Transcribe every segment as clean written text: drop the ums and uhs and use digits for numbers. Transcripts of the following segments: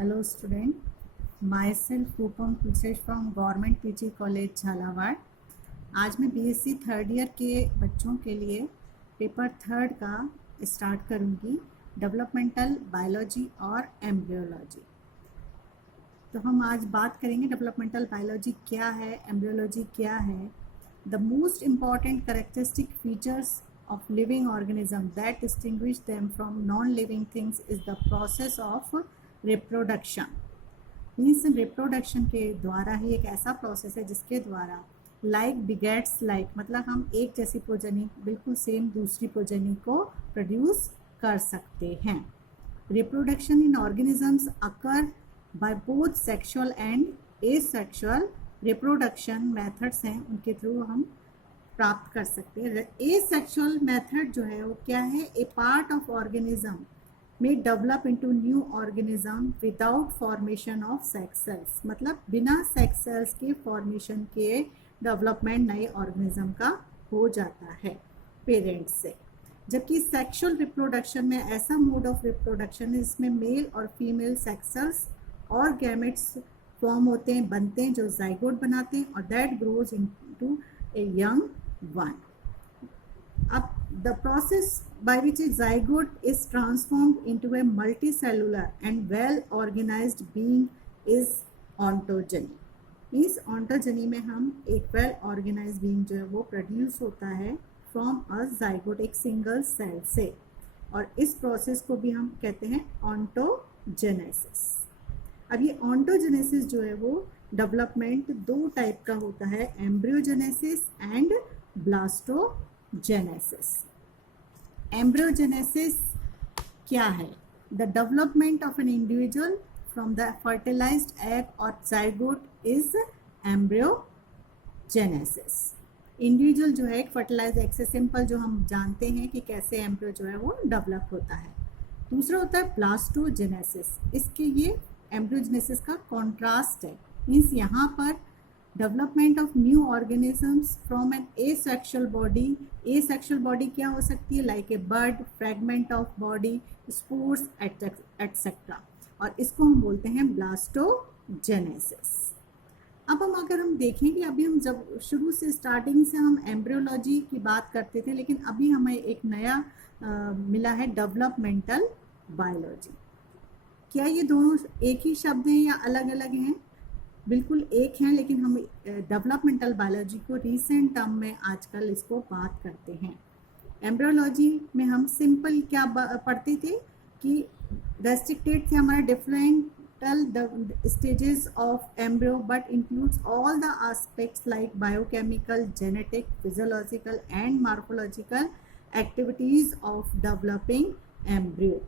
Hello student, myself Rupam Kulsesh from Government PG College Jhalawar. आज मैं BSc third year के बच्चों के लिए पेपर थर्ड का स्टार्ट करूंगी, डेवलपमेंटल बायोलॉजी और एम्ब्रियोलॉजी। तो हम आज बात करेंगे डेवलपमेंटल बायोलॉजी क्या है, एम्ब्रियोलॉजी क्या है। The most important characteristic features of living organism that distinguish them from non-living things is the process of reproduction. Means reproduction के द्वारा ही एक ऐसा प्रोसेस है जिसके द्वारा लाइक बिगेट्स लाइक, मतलब हम एक जैसी प्रोजनी बिल्कुल सेम दूसरी प्रोजनी को प्रोड्यूस कर सकते हैं। Reproduction in organisms occur by both sexual and asexual reproduction methods हैं, उनके थ्रू हम प्राप्त कर सकते हैं। एसेक्सुअल मेथड जो है वो क्या है? ए पार्ट ऑफ ऑर्गेनिज्म में develop into new organism without formation of sex cells, मतलब बिना सेक्स सेल्स के फॉर्मेशन के डेवलपमेंट नए ऑर्गेनिज्म का हो जाता है पेरेंट्स से। जबकि सेक्सुअल रिप्रोडक्शन में ऐसा मोड ऑफ रिप्रोडक्शन है जिसमें मेल और फीमेल सेक्स सेल्स और गैमेट्स फॉर्म होते हैं, बनते हैं, जो जाइगोट बनाते हैं और that grows into a young one. The process by which a zygote is transformed into a multicellular and well-organized being is ontogeny. इस ontogeny में हम एक well-organized being जो है वो प्रोड्यूस होता है from a zygote, एक सिंगल सेल से, और इस प्रोसेस को भी हम कहते हैं ontogenesis। अब ये ontogenesis जो है वो डेवलपमेंट दो टाइप का होता है, एम्ब्रियोजेनेसिस एंड ब्लास्टोजेनेसिस। एम्ब्रियोजेनेसिस क्या है? The development of an individual from the fertilized egg और जाइगोट इज एम्ब्रियोजेनेसिस। इंडिविजुअल जो है एक फर्टिलाइज्ड एग से, सिंपल जो हम जानते हैं कि कैसे एम्ब्रियो जो है वो डेवलप होता है। दूसरा होता है ब्लास्टोजेनेसिस। इसके ये एम्ब्रियोजेनेसिस का कॉन्ट्रास्ट है। मीन्स यहाँ पर development of new organisms from an asexual body. Asexual body क्या हो सकती है? Like a bird, fragment of body, spores etcetera, और इसको हम बोलते हैं ब्लास्टोजेनेसिस। अब अगर हम देखें कि अभी हम जब शुरू से स्टार्टिंग से हम एम्ब्रियोलॉजी की बात करते थे, लेकिन अभी हमें एक नया मिला है डेवलपमेंटल बायोलॉजी। क्या ये दोनों एक ही शब्द हैं या अलग अलग हैं? बिल्कुल एक हैं, लेकिन हम डेवलपमेंटल बायोलॉजी को रीसेंट टर्म में आजकल इसको बात करते हैं। एम्ब्रियोलॉजी में हम सिंपल क्या पढ़ते थे कि रेस्ट्रिक्टेड थे हमारा differential stages of embryo, but includes all the aspects like biochemical, genetic, physiological and morphological activities of developing embryo.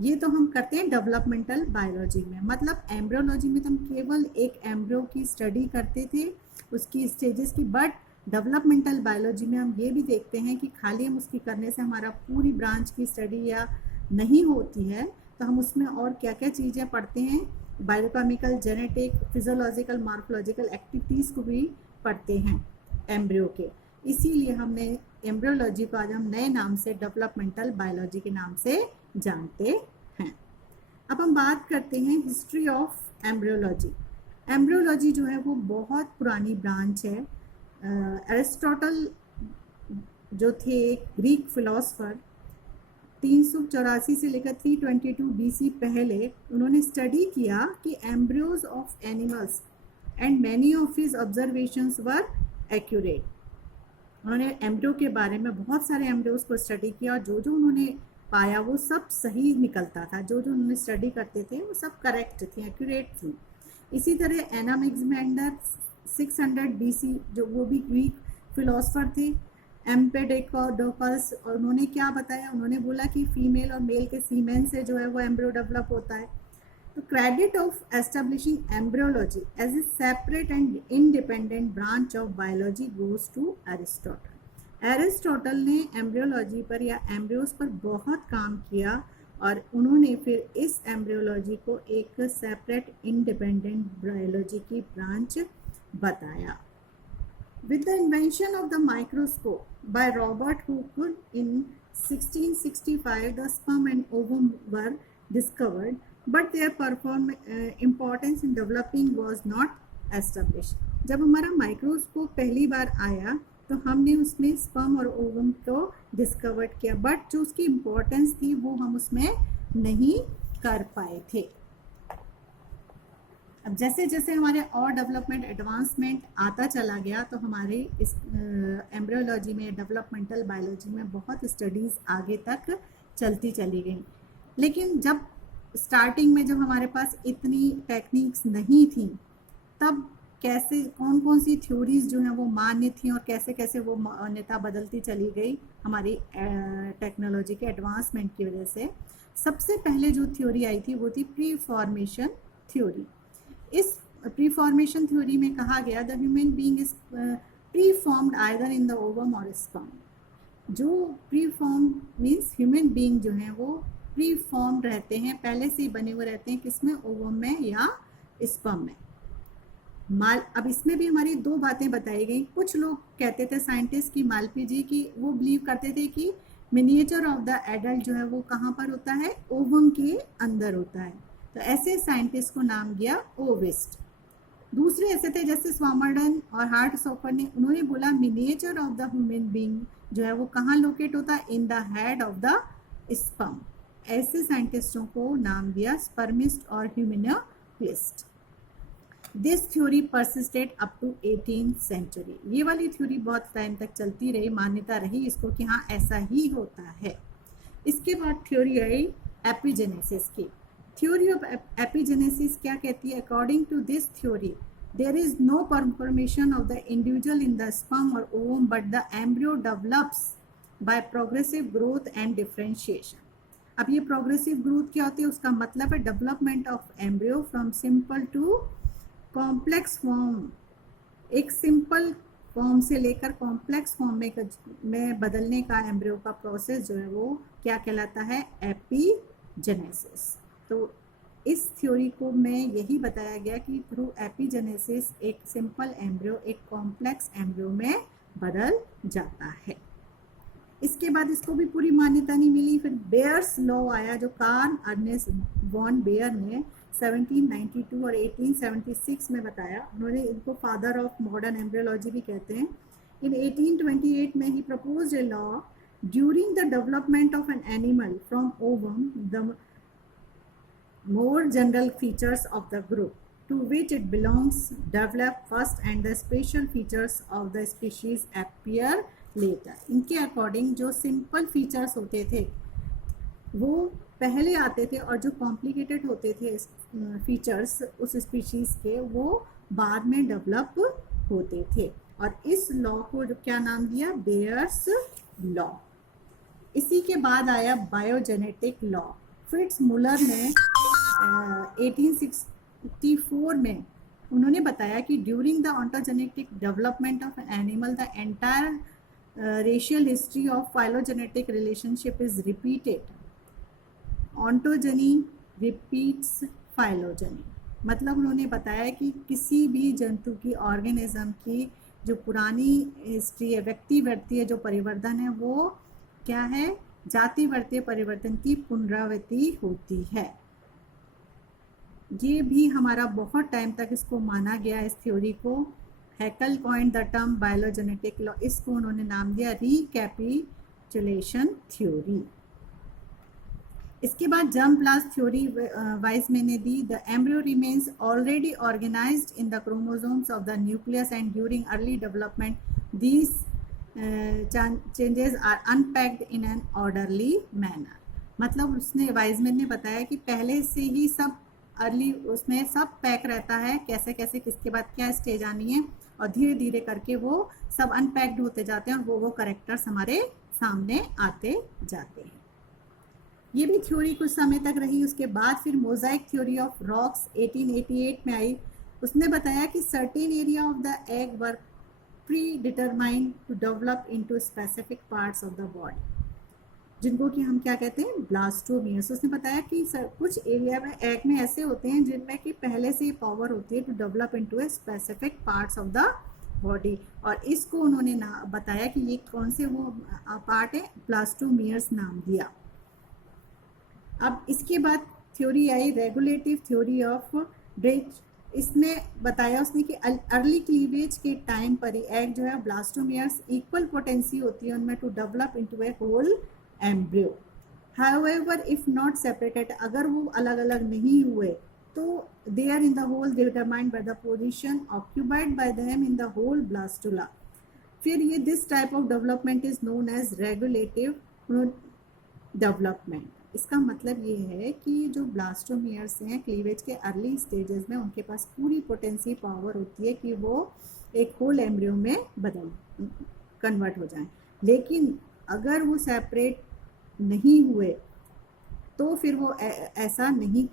ये तो हम करते हैं डेवलपमेंटल बायोलॉजी में। मतलब एम्ब्रियोलॉजी में तो हम केवल एक एम्ब्रियो की स्टडी करते थे, उसकी स्टेजेस की, बट डेवलपमेंटल बायोलॉजी में हम ये भी देखते हैं कि खाली हम उसकी करने से हमारा पूरी ब्रांच की स्टडी या नहीं होती है, तो हम उसमें और क्या क्या चीज़ें पढ़ते हैं, biochemical, genetic, physiological, morphological activities को भी पढ़ते हैं एम्ब्रियो के। इसीलिए हमने एम्ब्रियोलॉजी को आज हम नए नाम से डेवलपमेंटल बायोलॉजी के नाम से जानते हैं। अब हम बात करते हैं हिस्ट्री ऑफ एम्ब्रियोलॉजी। एम्ब्रियोलॉजी जो है वो बहुत पुरानी ब्रांच है। एरिस्टोटल जो थे एक ग्रीक फिलोसफर, 384 से लेकर 322 BC पहले उन्होंने स्टडी किया कि embryos of animals and many of his observations were accurate. उन्होंने एम्ब्रियो के बारे में बहुत सारे एम्ब्रियोज को स्टडी किया और जो जो उन्होंने पाया वो सब सही निकलता था, जो जो उन्होंने स्टडी करते थे वो सब करेक्ट थी, एक्यूरेट थी। इसी तरह एनामेक्सिमेंडर 600 BC जो वो भी ग्रीक फिलोसफर थे, एम्पेडोकल्स, और उन्होंने क्या बताया? उन्होंने बोला कि फीमेल और मेल के सीमेन से जो है वो एम्ब्रियो डेवलप होता है। तो credit of establishing embryology as a separate and independent branch of biology goes to Aristotle. Aristotle ने एम्ब्रियोलॉजी पर या एम्ब्रियोज पर बहुत काम किया और उन्होंने फिर इस एम्ब्रियोलॉजी को एक सेपरेट इंडिपेंडेंट बायोलॉजी की ब्रांच बताया। With the invention of the microscope by Robert Hooke in 1665, the sperm and ovum were discovered. But there importance in developing was not establish. जब हमारा माइक्रोस्कोप पहली बार आया तो हमने उसमें स्पर्म और ओवम को डिस्कवर किया, बट जो उसकी इम्पोर्टेंस थी वो हम उसमें नहीं कर पाए थे। अब जैसे जैसे हमारे और डेवलपमेंट एडवांसमेंट आता चला गया तो हमारे इस एम्ब्रियोलॉजी में, डेवलपमेंटल बायोलॉजी में बहुत स्टडीज़ आगे तक चलती चली गई। लेकिन जब स्टार्टिंग में जब हमारे पास इतनी टेक्निक्स नहीं थी, तब कैसे कौन कौन सी थ्योरीज जो हैं वो मान्य थी और कैसे कैसे वो मान्यता बदलती चली गई हमारी टेक्नोलॉजी के एडवांसमेंट की वजह से। सबसे पहले जो थ्योरी आई थी वो थी प्री फॉर्मेशन थ्योरी। इस प्री फॉर्मेशन थ्योरी में कहा गया the human being is pre formed either in the ovum और स्पर्म। जो pre formed means human being जो हैं वो प्री फॉर्म्ड रहते हैं, पहले से ही बने हुए रहते हैं, किसमें, ओवम में या स्पर्म में। अब इसमें भी हमारी दो बातें बताई गई। कुछ लोग कहते थे साइंटिस्ट की मालपी जी की वो बिलीव करते थे कि मिनिएचर ऑफ द एडल्ट जो है वो कहाँ पर होता है, ओवम के अंदर होता है, तो ऐसे साइंटिस्ट को नाम दिया ओविस्ट। दूसरे ऐसे थे जैसे स्वामर्डन और हार्टसॉपर ने, उन्होंने बोला miniature of the human being जो है वो कहाँ लोकेट होता है, in the head of the sperm. ऐसे साइंटिस्टों को नाम दिया स्पर्मिस्ट और ह्यूमनोप्लिस्ट। This theory persisted up to 18th century. ये वाली थ्योरी बहुत टाइम तक चलती रही, मान्यता रही इसको कि हाँ ऐसा ही होता है। इसके बाद थ्योरी आई एपिजेनेसिस की। थ्योरी ऑफ एपिजेनेसिस क्या कहती है, according to this theory there is no preformation of the individual in the sperm और ovum but the embryo develops by progressive growth and differentiation. अब ये प्रोग्रेसिव ग्रोथ क्या होती है, उसका मतलब है development of embryo from simple to complex form. एक सिंपल फॉर्म से लेकर कॉम्प्लेक्स फॉर्म में बदलने का एम्ब्रियो का प्रोसेस जो है वो क्या कहलाता है, एपिजेनेसिस। तो इस थ्योरी को में यही बताया गया कि थ्रू एपिजेनेसिस एक सिंपल एम्ब्रियो एक कॉम्प्लेक्स एम्ब्रियो में बदल जाता है। इसके बाद इसको भी पूरी मान्यता नहीं मिली। फिर बेयर्स लॉ आया जो कार्ल अर्नेस्ट वॉन बेयर ने 1792 और 1876 में बताया। उन्होंने इनको फादर ऑफ मॉडर्न एम्ब्रियोलॉजी भी कहते हैं। इन 1828 में ही proposed a law during the development of an animal from ovum the more general features of the group to which it belongs develop first and the special features of the species appear later। इनके according जो simple features होते थे वो पहले आते थे और जो कॉम्प्लिकेटेड होते थे फीचर्स उस स्पीशीज के वो बाद में डेवलप होते थे। और इस लॉ को क्या नाम दिया, बेयर्स लॉ। इसी के बाद आया बायोजेनेटिक लॉ। फ्रिट्ज मुलर ने 1864 में उन्होंने बताया कि during the ontogenetic development of animal the entire racial history of phylogenetic relationship is repeated. Ontogeny repeats phylogeny, मतलब उन्होंने बताया कि किसी भी जंतु की, ऑर्गेनिज्म की जो पुरानी हिस्ट्री है, व्यक्तिवर्तीय जो परिवर्तन है वो क्या है, जातिवर्तीय परिवर्तन की पुनरावृत्ति होती है। ये भी हमारा बहुत टाइम तक इसको माना गया, इस थ्योरी को। Haeckel coined the term biogenetic law, इसको उन्होंने नाम दिया रिकैपिचुलेशन थ्योरी। इसके बाद जर्म प्लास्ट थ्योरी वाइजमैन ने दी। The embryo remains already organized in the chromosomes of the nucleus and during early development these changes are unpacked in an orderly manner. मतलब उसने, वाइजमैन ने बताया कि पहले से ही सब अर्ली उसमें सब पैक रहता है, कैसे कैसे किसके बाद क्या स्टेज आनी है, और धीरे धीरे करके वो सब अनपैक्ड होते जाते हैं और वो कैरेक्टर्स हमारे सामने आते जाते हैं। ये भी थ्योरी कुछ समय तक रही। उसके बाद फिर मोजाइक थ्योरी ऑफ रॉक्स 1888 में आई। उसने बताया कि certain area of the egg were predetermined to develop into specific parts of the body, जिनको कि हम क्या कहते हैं, ब्लास्टोमियर्स। उसने बताया कि कुछ एरिया में एग में ऐसे होते हैं जिनमें कि पहले से ही पावर होती है to develop into a specific parts of the body, और इसको उन्होंने बताया कि ये कौन से वो पार्ट है, ब्लास्टोमियर्स नाम दिया। अब इसके बाद theory I regulative theory of bridge. इसने बताया उसने कि अर्ली क्लीवेज के टाइम पर ही एग जो है ब्लास्टोमियर्स इक्वल पोटेंसी होती है उनमें to develop into a whole embryo. However if not separated, अगर वो अलग अलग नहीं हुए तो they are in the whole determined by the position occupied by them in the whole blastula. फिर ये this type of development is known as regulative development. इसका मतलब ये है कि जो ब्लास्टोमियर्स हैं क्लीवेज के अर्ली स्टेजेस में उनके पास पूरी पोटेंसी पावर होती है कि वो एक होल एम्ब्रियो में कन्वर्ट हो जाएं। लेकिन अगर वो सेपरेट नहीं हुए तो फिर वो ऐसा नहीं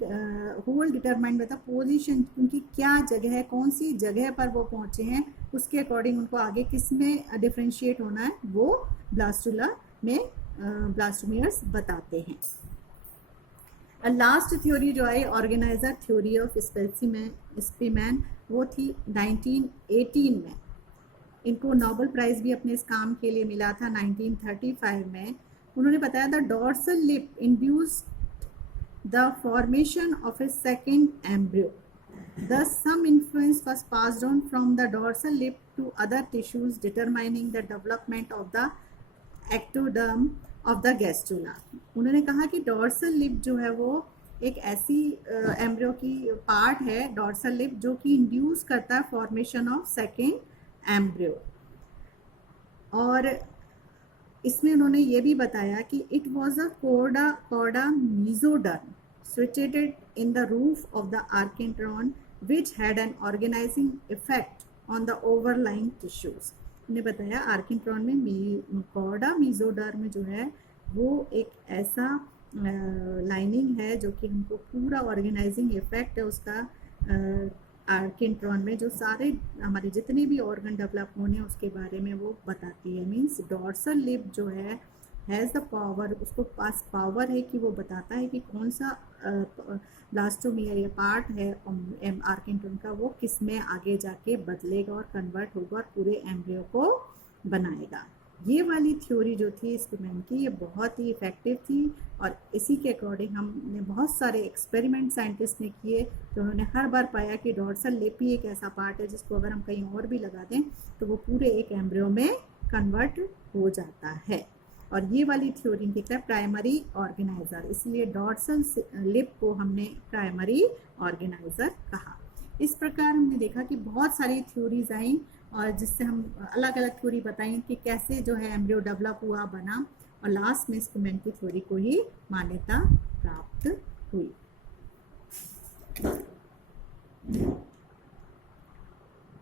होल डिटरमाइंड होता पोजीशन, उनकी क्या जगह है, कौन सी जगह पर वो पहुंचे हैं उसके अकॉर्डिंग उनको आगे किस में डिफरेंशिएट होना है वो ब्लास्टुला में ब्लास्टोमियर्स बताते हैं। लास्ट थ्योरी जो है ऑर्गेनाइजर थ्योरी ऑफ स्पेसिमेन, वो थी 1918 में। इनको नोबेल प्राइज भी अपने इस काम के लिए मिला था 1935 में। उन्होंने बताया the dorsal lip induce the formation of A second embryo, thus some influence was passed on from the dorsal lip to other tissues determining the development of the ectoderm of the gastrula। उन्होंने कहा कि dorsal lip जो है वो एक ऐसी embryo की part है, डॉर्सल लिप, जो कि इंड्यूस करता है फॉर्मेशन ऑफ सेकेंड एम्ब्रियो। और इसमें उन्होंने ये भी बताया कि it was a chorda mesoderm situated in the roof of the archintron which had an organizing effect on the overlying tissues। उन्हें बताया आर्किंट्रॉन में कॉर्डा मीजोडर्म जो है वो एक ऐसा लाइनिंग है जो कि हमको पूरा ऑर्गेनाइजिंग इफेक्ट है उसका आर्किंट्रॉन में, जो सारे हमारे जितने भी ऑर्गन डेवलप होने हैं उसके बारे में वो बताती है। मीन्स डॉर्सल लिप जो है हैज़ द पावर, उसको पास पावर है कि वो बताता है कि कौन सा ब्लास्टोमियर या पार्ट है आर्किंट्रॉन का वो किस में आगे जाके बदलेगा और कन्वर्ट होगा और पूरे एम्ब्रियो को बनाएगा। ये वाली थ्योरी जो थी स्पेसिमेन की ये बहुत ही इफ़ेक्टिव थी और इसी के अकॉर्डिंग हमने बहुत सारे एक्सपेरिमेंट साइंटिस्ट ने किए तो उन्होंने हर बार पाया कि डॉर्सल लिप ही एक ऐसा पार्ट है जिसको अगर हम कहीं और भी लगा दें तो वो पूरे एक एम्ब्रियो में कन्वर्ट हो जाता है। और ये वाली थ्योरी दिख रहा है प्राइमरी ऑर्गेनाइजर, इसलिए डॉर्सल लिप को हमने प्राइमरी ऑर्गेनाइजर कहा। इस प्रकार हमने देखा कि बहुत सारी थ्योरीज आई और जिससे हम अलग अलग थ्योरी बताई कि कैसे जो है एम्ब्रियो डेवलप हुआ, बना और लास्ट में स्पेसिमेन की थ्योरी को ही मान्यता प्राप्त हुई।